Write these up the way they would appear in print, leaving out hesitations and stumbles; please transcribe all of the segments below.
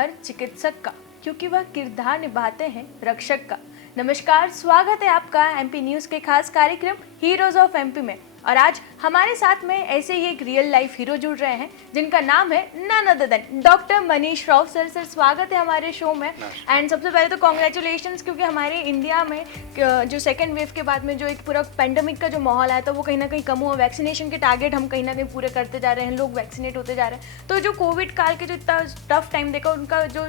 हर चिकित्सक का, क्योंकि वह किरदार निभाते हैं रक्षक का। नमस्कार, स्वागत है आपका एमपी न्यूज़ के खास कार्यक्रम हीरोज ऑफ एमपी में। और आज हमारे साथ में ऐसे ही एक रियल लाइफ हीरो जुड़ रहे हैं जिनका नाम है none other than doctor Manish Rao sir. Sir स्वागत है हमारे शो में। एंड सबसे पहले तो कॉन्ग्रेचुलेशंस, क्योंकि हमारे इंडिया में जो सेकेंड वेव के बाद में जो एक पूरा पेंडेमिक का जो माहौल आया था वो कहीं ना कहीं कम हुआ। वैक्सीनेशन के टारगेट हम कहीं ना कहीं पूरे करते जा रहे हैं, लोग वैक्सीनेट होते जा रहे हैं। तो जो कोविड काल के जो इतना टफ टाइम देखा उनका जो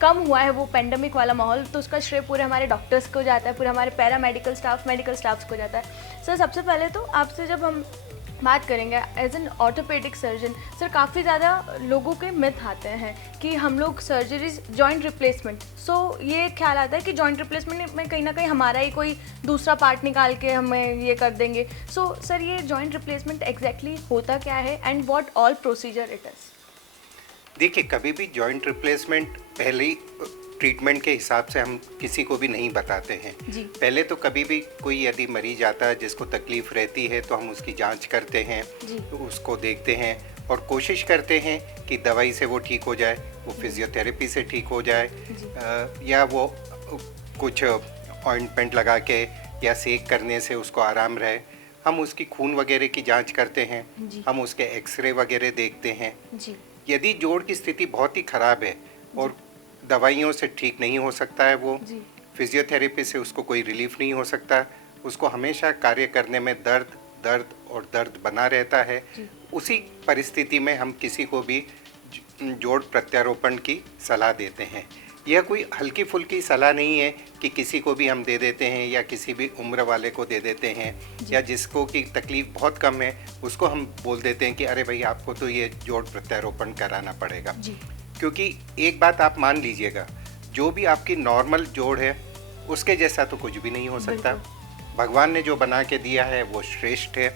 कम हुआ है वो पेंडेमिक वाला माहौल, तो उसका श्रेय पूरे हमारे डॉक्टर्स को जाता है, पूरे हमारे para medical staff medical staffs को जाता है। सर सबसे पहले तो आपसे जब हम बात करेंगे as an orthopaedic surgeon, sir काफ़ी ज़्यादा लोगों के मिथ आते हैं कि हम लोग सर्जरीज जॉइंट रिप्लेसमेंट, ये ख्याल आता है कि जॉइंट रिप्लेसमेंट में कहीं ना कहीं हमारा ही कोई दूसरा पार्ट निकाल के हमें ये कर देंगे। सर ये जॉइंट रिप्लेसमेंट एग्जैक्टली होता क्या है and what all procedure it is? देखिए, कभी भी जॉइंट रिप्लेसमेंट पहले ही ट्रीटमेंट के हिसाब से हम किसी को भी नहीं बताते हैं। पहले तो कभी भी कोई यदि मरीज आता है जिसको तकलीफ़ रहती है तो हम उसकी जांच करते हैं, तो उसको देखते हैं और कोशिश करते हैं कि दवाई से वो ठीक हो जाए, वो फिजियोथेरेपी से ठीक हो जाए, या वो कुछ ऑइंटमेंट लगा के या सेक करने से उसको आराम रहे। हम उसकी खून वगैरह की जाँच करते हैं, हम उसके एक्सरे वगैरह देखते हैं। यदि जोड़ की स्थिति बहुत ही ख़राब है और दवाइयों से ठीक नहीं हो सकता है, वो फिजियोथेरेपी से उसको कोई रिलीफ नहीं हो सकता, उसको हमेशा कार्य करने में दर्द बना रहता है, उसी परिस्थिति में हम किसी को भी जोड़ प्रत्यारोपण की सलाह देते हैं। यह कोई हल्की फुल्की सलाह नहीं है कि किसी को भी हम दे देते हैं या किसी भी उम्र वाले को दे देते हैं, या जिसको की तकलीफ़ बहुत कम है उसको हम बोल देते हैं कि अरे भाई आपको तो ये जोड़ प्रत्यारोपण कराना पड़ेगा। क्योंकि एक बात आप मान लीजिएगा, जो भी आपकी नॉर्मल जोड़ है उसके जैसा तो कुछ भी नहीं हो सकता। भगवान ने जो बना के दिया है वो श्रेष्ठ है।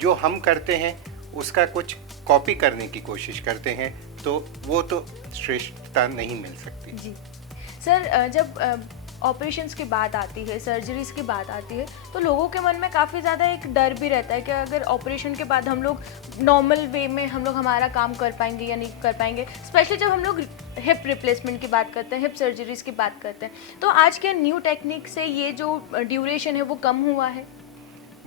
जो हम करते हैं उसका कुछ कॉपी करने की कोशिश करते हैं तो वो तो श्रेष्ठता नहीं मिल सकती। जी सर, जब ऑपरेशंस की बात आती है, सर्जरीज की बात आती है, तो लोगों के मन में काफ़ी ज़्यादा एक डर भी रहता है कि अगर ऑपरेशन के बाद हम लोग नॉर्मल वे में हम लोग हमारा काम कर पाएंगे या नहीं कर पाएंगे। स्पेशली जब हम लोग हिप रिप्लेसमेंट की बात करते हैं, हिप सर्जरीज की बात करते हैं, तो आज के न्यू टेक्निक से ये जो ड्यूरेशन है वो कम हुआ है?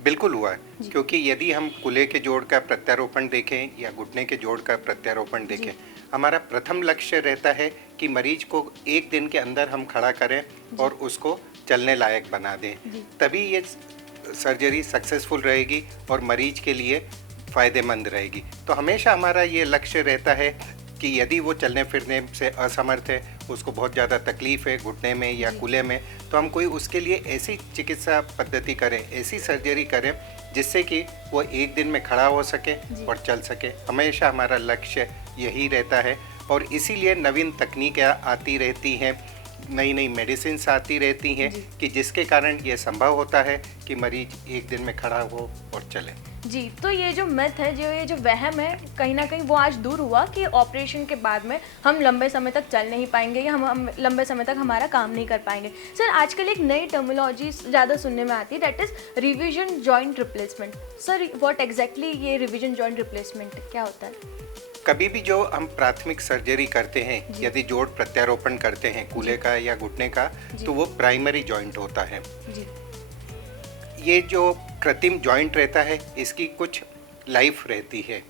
बिल्कुल हुआ है, क्योंकि यदि हम कूल्हे के जोड़ का प्रत्यारोपण देखें या घुटने के जोड़ का प्रत्यारोपण देखें, हमारा प्रथम लक्ष्य रहता है कि मरीज को एक दिन के अंदर हम खड़ा करें और उसको चलने लायक बना दें, तभी ये सर्जरी सक्सेसफुल रहेगी और मरीज के लिए फ़ायदेमंद रहेगी। तो हमेशा हमारा ये लक्ष्य रहता है कि यदि वो चलने फिरने से असमर्थ है, उसको बहुत ज़्यादा तकलीफ़ है घुटने में या कूल्हे में, तो हम कोई उसके लिए ऐसी चिकित्सा पद्धति करें, ऐसी सर्जरी करें जिससे कि वो एक दिन में खड़ा हो सके और चल सके। हमेशा हमारा लक्ष्य यही रहता है और इसीलिए नवीन तकनीकें आती रहती हैं, नई नई मेडिसिन आती रहती हैं कि जिसके कारण ये संभव होता है कि मरीज एक दिन में खड़ा हो और चले। जी, तो ये जो मिथ है, ये जो वहम है, कहीं ना कहीं वो आज दूर हुआ कि ऑपरेशन के बाद में हम लंबे समय तक चल नहीं पाएंगे या हम लंबे समय तक हमारा काम नहीं कर पाएंगे। सर आजकल एक नई टर्मिनोलॉजी ज़्यादा सुनने में आती है, that is revision joint replacement. Sir what exactly ये रिविजन जॉइंट रिप्लेसमेंट क्या होता है? कभी भी जो हम प्राथमिक सर्जरी करते हैं, यदि जोड़ प्रत्यारोपण करते हैं कूल्हे का या घुटने का, तो वो प्राइमरी जॉइंट होता है। ये जो कृत्रिम जॉइंट रहता है इसकी कुछ लाइफ रहती है।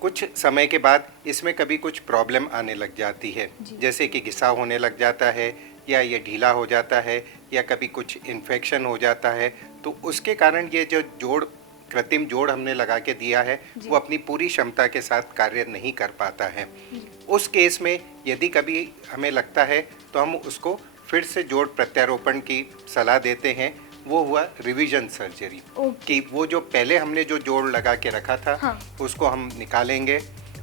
कुछ समय के बाद इसमें कभी कुछ प्रॉब्लम आने लग जाती है, जैसे कि घिसाव होने लग जाता है या ये ढीला हो जाता है या कभी कुछ इन्फेक्शन हो जाता है, तो उसके कारण ये जो जोड़ कृत्रिम जोड़ हमने लगा के दिया है वो अपनी पूरी क्षमता के साथ कार्य नहीं कर पाता है। उस केस में यदि कभी हमें लगता है तो हम उसको फिर से जोड़ प्रत्यारोपण की सलाह देते हैं। वो हुआ रिवीजन सर्जरी, कि वो जो पहले हमने जो जोड़ लगा के रखा था उसको हम निकालेंगे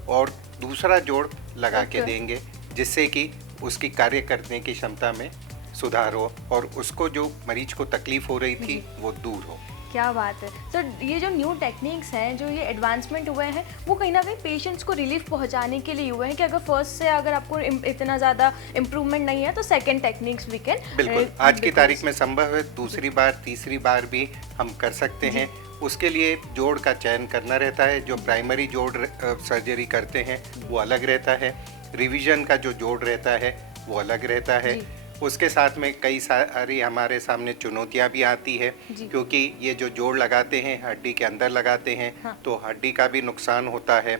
और दूसरा जोड़ लगा के देंगे, जिससे कि उसकी कार्य करने की क्षमता में सुधार हो और उसको जो मरीज को तकलीफ हो रही थी वो दूर हो। क्या बात है सर, ये जो न्यू टेक्निक्स हैं, जो ये एडवांसमेंट हुए हैं, वो कहीं ना कहीं पेशेंट्स को रिलीफ पहुंचाने के लिए हुए हैं कि अगर फर्स्ट से अगर आपको इतना ज़्यादा इम्प्रूवमेंट नहीं है तो सेकंड टेक्निक्स वी कैन। बिल्कुल, आज की तारीख में संभव है, दूसरी बार तीसरी बार भी हम कर सकते हैं। उसके लिए जोड़ का चयन करना रहता है। जो प्राइमरी जोड़ सर्जरी करते हैं वो अलग रहता है, रिवीजन का जो जोड़ रहता है वो अलग रहता है। उसके साथ में कई सारी हमारे सामने चुनौतियां भी आती है, क्योंकि ये जो जोड़ लगाते हैं हड्डी के अंदर लगाते हैं, हाँ। तो हड्डी का भी नुकसान होता है,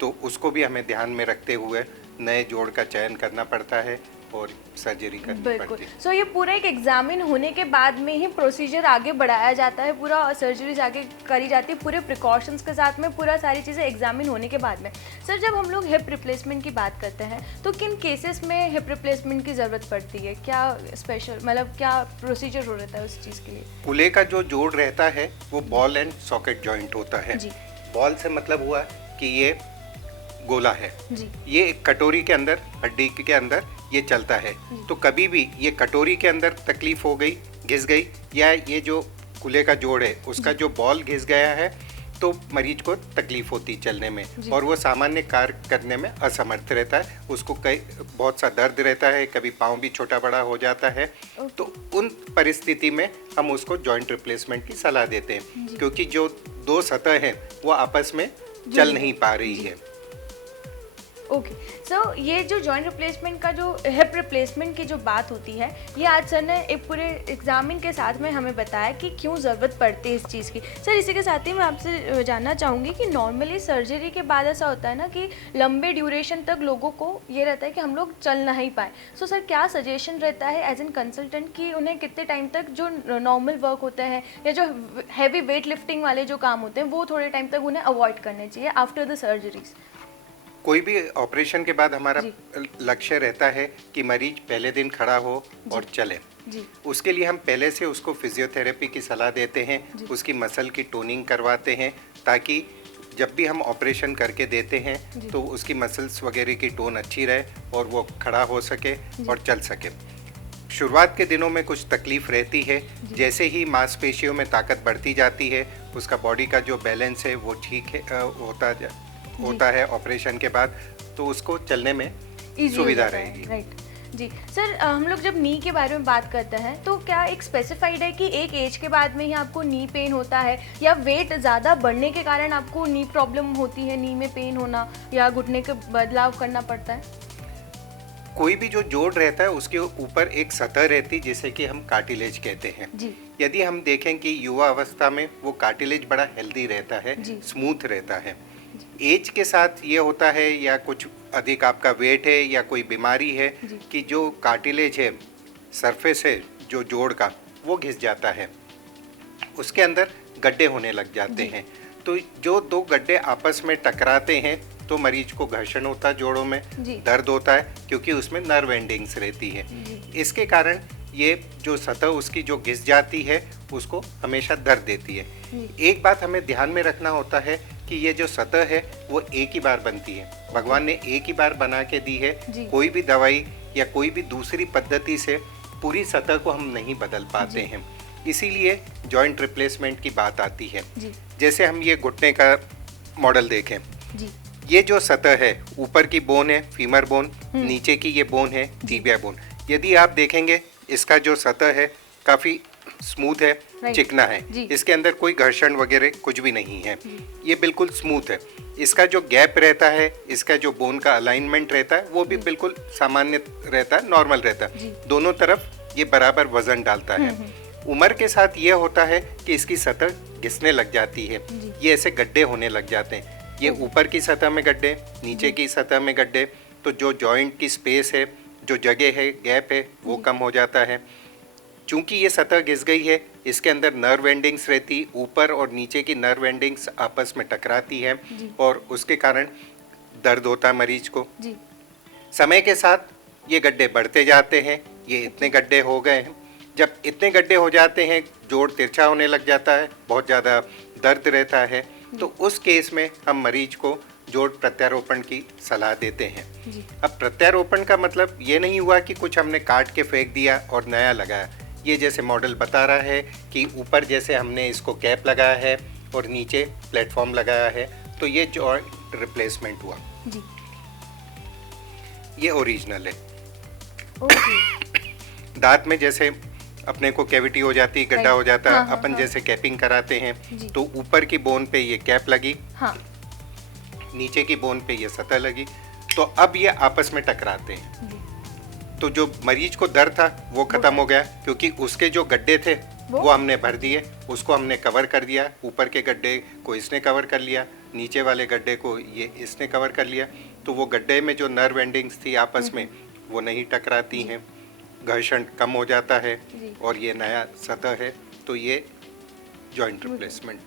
तो उसको भी हमें ध्यान में रखते हुए नए जोड़ का चयन करना पड़ता है और सर्जरी करनी पड़ती है। सो ये पूरा एक एग्जामिन होने के बाद में ही प्रोसीजर आगे बढ़ाया जाता है, पूरा सर्जरीज आगे करी जाती है पूरे प्रिकॉशंस के साथ में, पूरा सारी चीज़ें एग्जामिन होने के बाद में। सर, जब हम लोग हिप रिप्लेसमेंट की बात करते हैं तो किन केसेस में हिप रिप्लेसमेंट की ज़रूरत पड़ती है? क्या स्पेशल मतलब क्या प्रोसीजर हो रहता है उस चीज़ के लिए? कूल्हे का जो जोड़ रहता है वो बॉल एंड सॉकेट जॉइंट होता है। बॉल से मतलब हुआ कि ये गोला है जी। ये एक कटोरी के अंदर, हड्डी के अंदर ये चलता है, तो कभी भी ये कटोरी के अंदर तकलीफ हो गई, घिस गई, या ये जो कूल्हे का जोड़ है उसका जो बॉल घिस गया है, तो मरीज को तकलीफ होती चलने में और वो सामान्य कार्य करने में असमर्थ रहता है। उसको बहुत सा दर्द रहता है, कभी पाँव भी छोटा बड़ा हो जाता है। तो उन परिस्थिति में हम उसको जॉइंट रिप्लेसमेंट की सलाह देते हैं, क्योंकि जो दो सतह हैं वो आपस में चल नहीं पा रही है। ओके, सो ये जो जॉइंट रिप्लेसमेंट का जो हिप रिप्लेसमेंट की जो बात होती है, ये आज सर ने एक पूरे एग्जामिन के साथ में हमें बताया कि क्यों ज़रूरत पड़ती है इस चीज़ की। सर, इसी के साथ ही मैं आपसे जानना चाहूँगी कि नॉर्मली सर्जरी के बाद ऐसा होता है ना कि लंबे ड्यूरेशन तक लोगों को ये रहता है कि हम लोग चल नहीं पाए। सो सर, क्या सजेशन रहता है एज एन कंसल्टेंट कि उन्हें कितने टाइम तक जो नॉर्मल वर्क होता है या जो हैवी वेट लिफ्टिंग वाले जो काम होते हैं वो थोड़े टाइम तक उन्हें अवॉइड करने चाहिए आफ्टर द सर्जरीज? कोई भी ऑपरेशन के बाद हमारा लक्ष्य रहता है कि मरीज पहले दिन खड़ा हो और चले। उसके लिए हम पहले से उसको फिजियोथेरेपी की सलाह देते हैं, उसकी मसल की टोनिंग करवाते हैं, ताकि जब भी हम ऑपरेशन करके देते हैं तो उसकी मसल्स वगैरह की टोन अच्छी रहे और वो खड़ा हो सके और चल सके। शुरुआत के दिनों में कुछ तकलीफ रहती है, जैसे ही मांसपेशियों में ताकत बढ़ती जाती है, उसका बॉडी का जो बैलेंस है वो ठीक है होता है ऑपरेशन के बाद, तो उसको चलने में सुविधा रहेगी। राइट जी। सर, हम लोग जब नी के बारे में बात करते हैं तो क्या एक स्पेसिफाइड है कि एक एज के बाद में ही आपको नी पेन होता है, या वेट ज़्यादा बढ़ने के कारण आपको नी प्रॉब्लम होती है, नी में पेन होना या घुटने के बदलाव करना पड़ता है? कोई भी जो जोड़ रहता है उसके ऊपर एक सतह रहती है जिसे कि हम कार्टिलेज कहते हैं जी। यदि हम देखें कि युवा अवस्था में वो कार्टिलेज बड़ा हेल्दी रहता है, स्मूथ रहता है। एज के साथ ये होता है, या कुछ अधिक आपका वेट है या कोई बीमारी है, कि जो कार्टिलेज है, सरफेस है जो जोड़ का, वो घिस जाता है, उसके अंदर गड्ढे होने लग जाते हैं। तो जो दो गड्ढे आपस में टकराते हैं तो मरीज को घर्षण होता है, जोड़ों में दर्द होता है, क्योंकि उसमें नर्व एंडिंग्स रहती है। इसके कारण ये जो सतह उसकी जो घिस जाती है उसको हमेशा दर्द देती है। एक बात हमें ध्यान में रखना होता है कि ये जो सतह है वो एक ही बार बनती है, भगवान ने एक ही बार बना के दी है। कोई भी दवाई या कोई भी दूसरी पद्धति से पूरी सतह को हम नहीं बदल पाते हैं, इसीलिए जॉइंट रिप्लेसमेंट की बात आती है। जैसे हम ये घुटने का मॉडल देखें, ये जो सतह है, ऊपर की बोन है फीमर बोन, नीचे की ये बोन है टीबिया बोन। यदि आप देखेंगे इसका जो सतह है काफी स्मूथ है, चिकना है, इसके अंदर कोई घर्षण वगैरह कुछ भी नहीं है, ये बिल्कुल स्मूथ है। इसका जो गैप रहता है, इसका जो बोन का अलाइनमेंट रहता है वो भी बिल्कुल सामान्य रहता है, नॉर्मल रहता है, दोनों तरफ ये बराबर वजन डालता है। उम्र के साथ ये होता है कि इसकी सतह घिसने लग जाती है, ये ऐसे गड्ढे होने लग जाते हैं, ये ऊपर की सतह में गड्ढे, नीचे की सतह में गड्ढे, तो जो जॉइंट की स्पेस है, जो जगह है, गैप है, वो कम हो जाता है। चूंकि ये सतह घिस गई है, इसके अंदर नर्व एंडिंग्स रहती, ऊपर और नीचे की नर्व एंडिंग्स आपस में टकराती है और उसके कारण दर्द होता है मरीज को। समय के साथ ये गड्ढे बढ़ते जाते हैं, ये इतने गड्ढे हो गए हैं। जब इतने गड्ढे हो जाते हैं, जोड़ तिरछा होने लग जाता है, बहुत ज़्यादा दर्द रहता है, तो उस केस में हम मरीज को जोड़ प्रत्यारोपण की सलाह देते हैं। अब प्रत्यारोपण का मतलब ये नहीं हुआ कि कुछ हमने काट के फेंक दिया और नया लगाया। ये जैसे मॉडल बता रहा है कि ऊपर जैसे हमने इसको कैप लगाया है और नीचे प्लेटफॉर्म लगाया है, तो ये जॉइंट रिप्लेसमेंट हुआ जी। ये ओरिजिनल है। दांत में जैसे अपने को कैविटी हो जाती, गड्ढा हो जाता, अपन जैसे कैपिंग कराते हैं, तो ऊपर की बोन पे ये कैप लगी, नीचे की बोन पे ये सतह लगी, तो अब ये आपस में टकराते हैं। तो जो मरीज को दर्द था वो खत्म हो गया, क्योंकि उसके जो गड्ढे थे वो हमने भर दिए, उसको हमने कवर कर दिया। ऊपर के गड्ढे को इसने कवर कर लिया, नीचे वाले गड्ढे को ये इसने कवर कर लिया। तो वो गड्ढे में जो नर्व एंडिंग्स थी आपस में वो नहीं टकराती हैं, घर्षण कम हो जाता है और ये नया सतह है। तो ये joint replacement.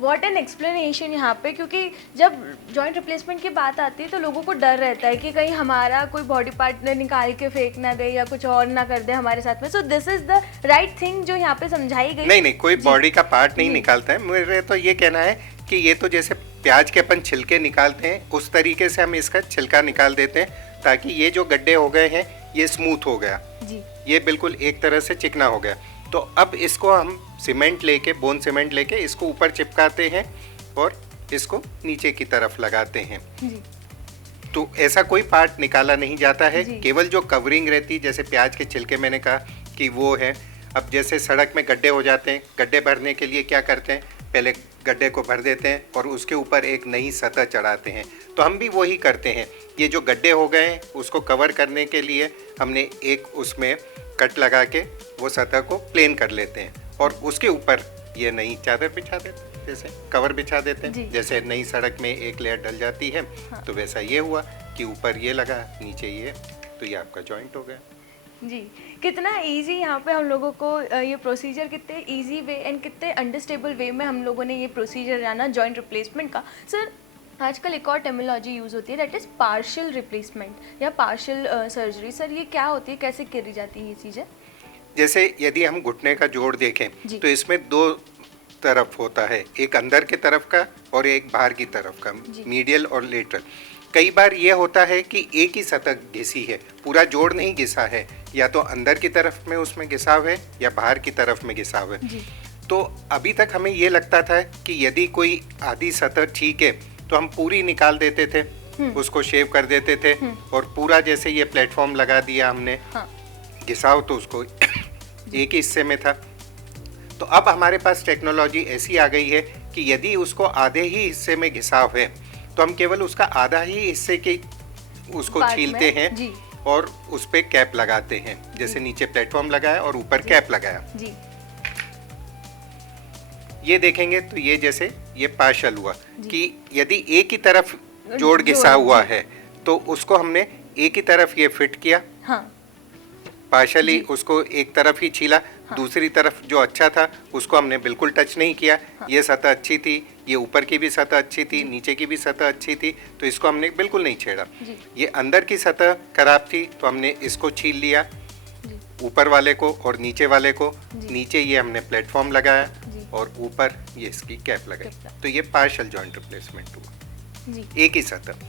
What an explanation यहाँ पे, क्योंकि जब जॉइंट रिप्लेसमेंट की बात आती है तो लोगों को डर रहता है कि कहीं हमारा कोई बॉडी पार्ट निकाल के फेंक ना दे या कुछ और ना कर दे हमारे साथ में। So this is the right thing जो यहाँ पे समझाई गई। नहीं, कोई बॉडी का पार्ट नहीं निकालता है। मेरे तो ये कहना है कि ये तो जैसे प्याज के अपन छिलके निकालते हैं उस तरीके से हम इसका छिलका निकाल देते हैं, ताकि ये जो गड्ढे हो गए हैं ये स्मूथ हो गया जी। ये बिल्कुल एक तरह से चिकना हो गया। तो अब इसको हम सीमेंट लेके, बोन सीमेंट लेके इसको ऊपर चिपकाते हैं और इसको नीचे की तरफ लगाते हैं जी। तो ऐसा कोई पार्ट निकाला नहीं जाता है, केवल जो कवरिंग रहती है, जैसे प्याज के छिलके मैंने कहा कि वो है। अब जैसे सड़क में गड्ढे हो जाते हैं, गड्ढे भरने के लिए क्या करते हैं, पहले गड्ढे को भर देते हैं और उसके ऊपर एक नई सतह चढ़ाते हैं। तो हम भी वही करते हैं। ये जो गड्ढे हो गए हैं उसको कवर करने के लिए हमने एक उसमें कट लगा के वो सतह को प्लेन कर लेते हैं और उसके ऊपर ये नई चादर बिछा देते हैं, जैसे कवर बिछा देते हैं। जैसे नई सड़क में एक लेयर डल जाती है हाँ। तो वैसा ये हुआ कि ऊपर ये लगा, नीचे ये, तो ये आपका जॉइंट हो गया जी। कितना इजी यहाँ पे हम लोगों को ये प्रोसीजर, कितने इजी वे एंड कितने अंडरस्टेबल वे में हम लोगों ने ये प्रोसीजर जाना जॉइंट रिप्लेसमेंट का। सर आजकल एक और टर्मिनोलॉजी यूज़ होती है, दैट इज़ पार्शियल रिप्लेसमेंट या पार्शियल सर्जरी। सर ये क्या होती है, कैसे करी जाती है ये चीज़ें? जैसे यदि हम घुटने का जोड़ देखें तो इसमें दो तरफ होता है, एक अंदर के तरफ का और एक बाहर की तरफ का, मीडियल और लेटरल। कई बार ये होता है कि एक ही सतह घिसी है, पूरा जोड़ नहीं घिसा है, या तो अंदर की तरफ में उसमें घिसाव है या बाहर की तरफ में घिसाव है। तो अभी तक हमें ये लगता था कि यदि कोई आधी सतह ठीक है तो हम पूरी निकाल देते थे, उसको शेव कर देते थे और पूरा जैसे ये प्लेटफॉर्म लगा दिया हमने हाँ। घिसाव तो उसको एक ही हिस्से में था। तो अब हमारे पास टेक्नोलॉजी ऐसी आ गई है कि यदि उसको आधे ही हिस्से में घिसाव है तो हम केवल उसका आधा ही हिस्से के उसको छीलते हैं और उस पे कैप लगाते हैं। जैसे नीचे प्लेटफॉर्म लगाया और ऊपर कैप लगाया जी। ये देखेंगे तो ये जैसे ये पार्शल हुआ कि यदि एक ही तरफ जोड़ घिसा हुआ है तो उसको हमने एक ही तरफ ये फिट किया हाँ। पार्शली उसको एक तरफ ही छीला हाँ। दूसरी तरफ जो अच्छा था उसको हमने बिल्कुल टच नहीं किया हाँ। ये सतह अच्छी थी, ये ऊपर की भी सतह अच्छी थी, नीचे की भी सतह अच्छी थी, तो इसको हमने बिल्कुल नहीं छेड़ा। ये अंदर की सतह खराब थी तो हमने इसको छील लिया, ऊपर वाले को और नीचे वाले को। नीचे ये हमने प्लेटफॉर्म लगाया और ऊपर ये इसकी कैप लगाई, तो ये पार्शियल जॉइंट रिप्लेसमेंट हुआ। एक ही सतह,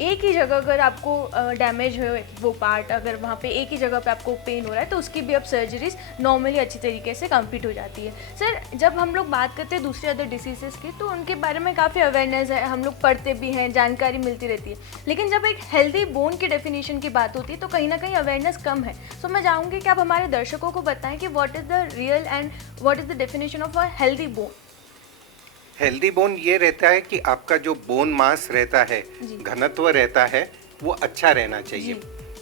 एक ही जगह अगर आपको डैमेज हो वो पार्ट, अगर वहाँ पे एक ही जगह पे आपको पेन हो रहा है तो उसकी भी अब सर्जरीज नॉर्मली अच्छी तरीके से कंप्लीट हो जाती है। सर जब हम लोग बात करते हैं दूसरे अदर डिसीजेस की तो उनके बारे में काफ़ी अवेयरनेस है, हम लोग पढ़ते भी हैं, जानकारी मिलती रहती है, लेकिन जब एक हेल्दी बोन की डेफिनेशन की बात होती है तो कहीं ना कहीं अवेयरनेस कम है। सो मैं चाहूँगी कि आप हमारे दर्शकों को बताएं कि what is the real and what is the definition of a healthy bone. Healthy bone ये रहता है कि आपका जो बोन मास रहता है, घनत्व रहता है, वो अच्छा रहना चाहिए।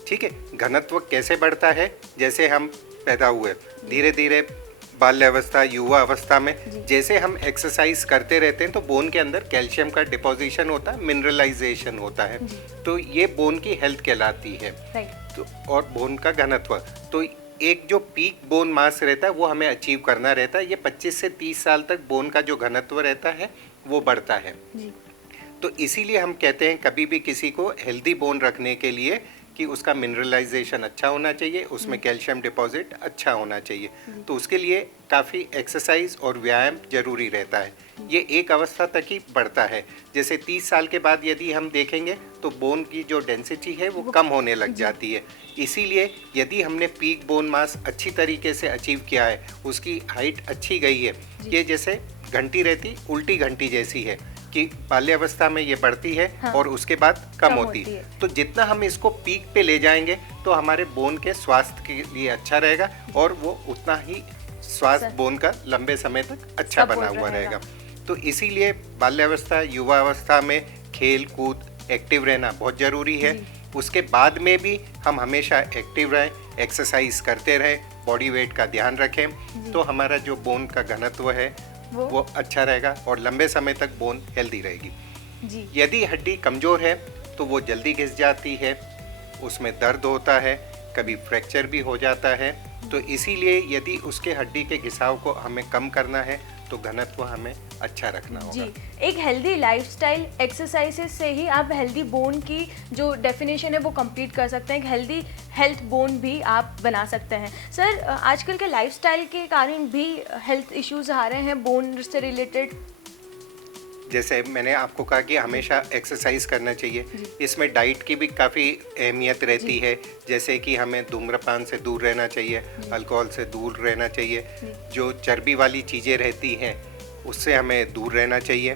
ठीक है, घनत्व कैसे बढ़ता है, जैसे हम पैदा हुए धीरे धीरे बाल्यावस्था, युवा अवस्था में जैसे हम एक्सरसाइज करते रहते हैं तो बोन के अंदर कैल्शियम का डिपोजिशन होता है, मिनरलाइजेशन होता है, तो ये बोन की हेल्थ कहलाती है। तो और बोन का घनत्व, तो एक जो पीक बोन मास रहता है वो हमें अचीव करना रहता है। ये 25 से 30 साल तक बोन का जो घनत्व रहता है वो बढ़ता है जी। तो इसीलिए हम कहते हैं कभी भी किसी को हेल्दी बोन रखने के लिए कि उसका मिनरलाइजेशन अच्छा होना चाहिए, उसमें कैल्शियम डिपॉजिट अच्छा होना चाहिए, तो उसके लिए काफ़ी एक्सरसाइज और व्यायाम जरूरी रहता है। ये एक अवस्था तक ही बढ़ता है, जैसे 30 साल के बाद यदि हम देखेंगे तो बोन की जो डेंसिटी है वो कम होने लग जाती है। इसीलिए यदि हमने पीक बोन मास अच्छी तरीके से अचीव किया है, उसकी हाइट अच्छी गई है, ये जैसे घंटी रहती उल्टी घंटी जैसी है कि बाल्यावस्था में ये बढ़ती है हाँ। और उसके बाद कम होती है। तो जितना हम इसको पीक पे ले जाएंगे तो हमारे बोन के स्वास्थ्य के लिए अच्छा रहेगा और वो उतना ही स्वास्थ्य बोन का लंबे समय तक अच्छा बना हुआ रहेगा। तो इसीलिए बाल्यावस्था, युवा अवस्था में खेल कूद एक्टिव रहना बहुत ज़रूरी है। उसके बाद में भी हम हमेशा एक्टिव रहें, एक्सरसाइज करते रहें, बॉडी वेट का ध्यान रखें, तो हमारा जो बोन का घनत्व है वो अच्छा रहेगा और लंबे समय तक बोन हेल्दी रहेगी। जी। यदि हड्डी कमज़ोर है तो वो जल्दी घिस जाती है, उसमें दर्द होता है, कभी फ्रैक्चर भी हो जाता है। तो इसीलिए यदि उसके हड्डी के घिसाव को हमें कम करना है तो घनत्व हमें अच्छा रखना होगा। जी, एक हेल्दी लाइफस्टाइल एक्सरसाइजेस से ही आप हेल्दी बोन की जो डेफिनेशन है वो कंप्लीट कर सकते हैं। एक हेल्दी हेल्थ बोन भी आप बना सकते हैं। सर, आजकल के लाइफस्टाइल के कारण भी हेल्थ इश्यूज आ रहे हैं बोन से रिलेटेड। जैसे मैंने आपको कहा कि हमेशा एक्सरसाइज करना चाहिए, इसमें डाइट की भी काफ़ी अहमियत रहती है। जैसे कि हमें धूम्रपान से दूर रहना चाहिए, अल्कोहल से दूर रहना चाहिए, जो चर्बी वाली चीज़ें रहती हैं उससे हमें दूर रहना चाहिए।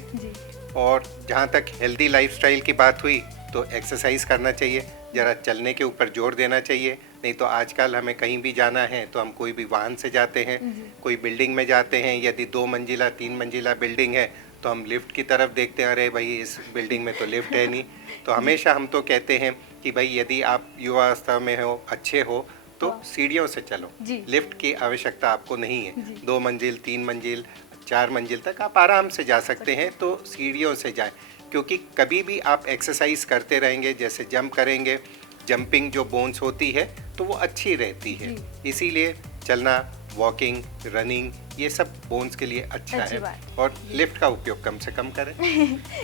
और जहाँ तक हेल्दी लाइफस्टाइल की बात हुई तो एक्सरसाइज करना चाहिए, ज़रा चलने के ऊपर जोर देना चाहिए। नहीं तो आजकल हमें कहीं भी जाना है तो हम कोई भी वाहन से जाते हैं, कोई बिल्डिंग में जाते हैं, यदि 2 मंजिला 3 मंजिला बिल्डिंग है तो हम लिफ्ट की तरफ देखते हैं, अरे भाई इस बिल्डिंग में तो लिफ्ट है नहीं। तो हमेशा हम तो कहते हैं कि भाई यदि आप युवावस्था में हो, अच्छे हो, तो सीढ़ियों से चलो, लिफ्ट की आवश्यकता आपको नहीं है। 2 मंजिल 3 मंजिल 4 मंजिल तक आप आराम से जा सकते हैं, तो सीढ़ियों से जाएं। क्योंकि कभी भी आप एक्सरसाइज करते रहेंगे, जैसे जंप करेंगे, जंपिंग जो बोन्स होती है तो वो अच्छी रहती है। इसीलिए चलना, वॉकिंग, रनिंग, ये सब बोन्स के लिए अच्छा है। और लिफ्ट का उपयोग कम से कम करें।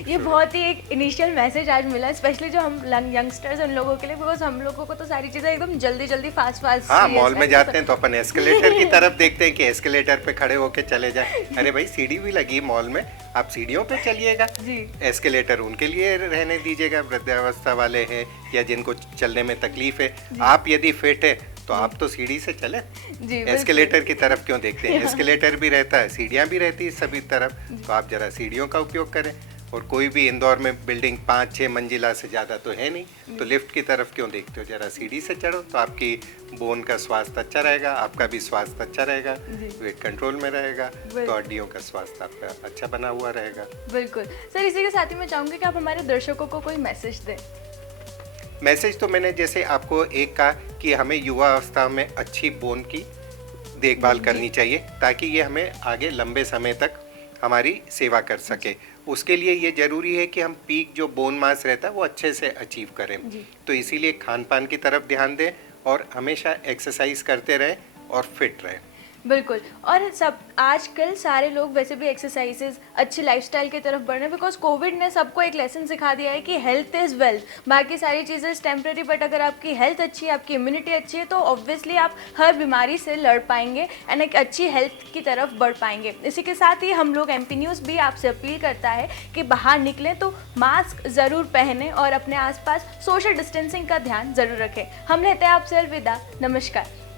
ये बहुत ही एक इनिशियल मैसेज आज मिला, स्पेशली जो हम यंगस्टर्स उन लोगों के लिए, बिकॉज हम लोगों को तो सारी चीज़ें एकदम जल्दी जल्दी फास्ट। हाँ, मॉल में जाते हैं तो अपन एस्केलेटर की तरफ देखते हैं कि एस्केलेटर पे खड़े होके चले जाए। अरे भाई सीढ़ी भी लगी है मॉल में, आप सीढ़ियों पे चलिएगा। एस्केलेटर उनके लिए रहने दीजिएगा, वृद्धावस्था वाले हैं या जिनको चलने में तकलीफ है। आप यदि फिट है तो आप तो सीढ़ी से चले, एस्केलेटर की तरफ क्यों देखते हैं? एस्केलेटर भी रहता है, सीढ़ियाँ भी रहती है सभी तरफ, तो आप जरा सीढ़ियों का उपयोग करें। और कोई भी इंदौर में बिल्डिंग 5-6 मंजिला से ज़्यादा तो है नहीं, तो लिफ्ट की तरफ क्यों देखते हो? जरा सीढ़ी से चढ़ो, तो आपकी बोन का स्वास्थ्य अच्छा रहेगा, आपका भी स्वास्थ्य अच्छा रहेगा, वेट कंट्रोल में रहेगा, तो हड्डियों का स्वास्थ्य आपका अच्छा बना हुआ रहेगा। बिल्कुल सर, इसी के साथ ही मैं चाहूँगी कि आप हमारे दर्शकों को कोई मैसेज दें। मैसेज तो मैंने जैसे आपको एक कहा कि हमें युवा अवस्था में अच्छी बोन की देखभाल करनी चाहिए, ताकि ये हमें आगे लंबे समय तक हमारी सेवा कर सके। उसके लिए ये ज़रूरी है कि हम पीक जो बोन मास रहता है वो अच्छे से अचीव करें। तो इसीलिए खान पान की तरफ ध्यान दें और हमेशा एक्सरसाइज करते रहें और फिट रहें। बिल्कुल, और सब आजकल सारे लोग वैसे भी एक्सरसाइजेज, अच्छी लाइफस्टाइल की तरफ बढ़ रहे हैं, बिकॉज कोविड ने सबको एक लेसन सिखा दिया है कि हेल्थ इज़ वेल्थ। बाकी सारी चीज़ें टेम्प्रेरी, बट अगर आपकी हेल्थ अच्छी है, आपकी इम्यूनिटी अच्छी है, तो ऑब्वियसली आप हर बीमारी से लड़ पाएंगे एंड एक अच्छी हेल्थ की तरफ बढ़ पाएंगे। इसी के साथ ही हम लोग MP न्यूज़ भी आपसे अपील करता है कि बाहर निकलें तो मास्क ज़रूर पहनें और अपने आसपास सोशल डिस्टेंसिंग का ध्यान ज़रूर रखें। हम लेते हैं आपसे अलविदा, नमस्कार।